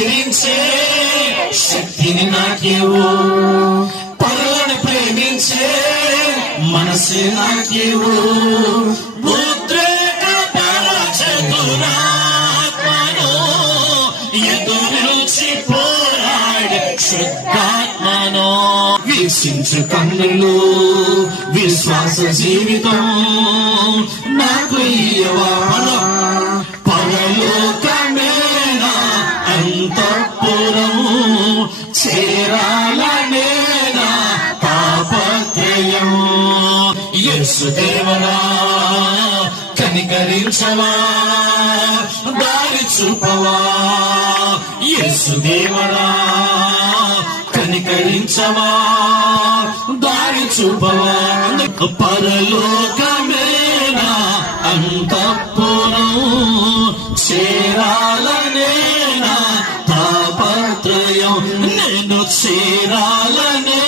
ఎదిరించే శక్తిని నాకేవు, పరులను ప్రేమించే మనసు నాకేవు, ఉద్రేకపరచతురాత్మను ఎదురించి పోరాడే శుద్ధాత్మను వీక్షించు కన్నులు విశ్వాస జీవితం నాకు ఇయ్యవా, పరలోకమేనా అంతఃపురం చేరాలనేనా తాపత్రయం. యేసుదేవనా కనికరించవా, దారి చూపవా, యేసుదేవనా కనికరించవా, దారి చూపవా. పరలోకమేనా అంతఃపురం చేరాలనేనా తాపత్రయం, నేను చేరాలనే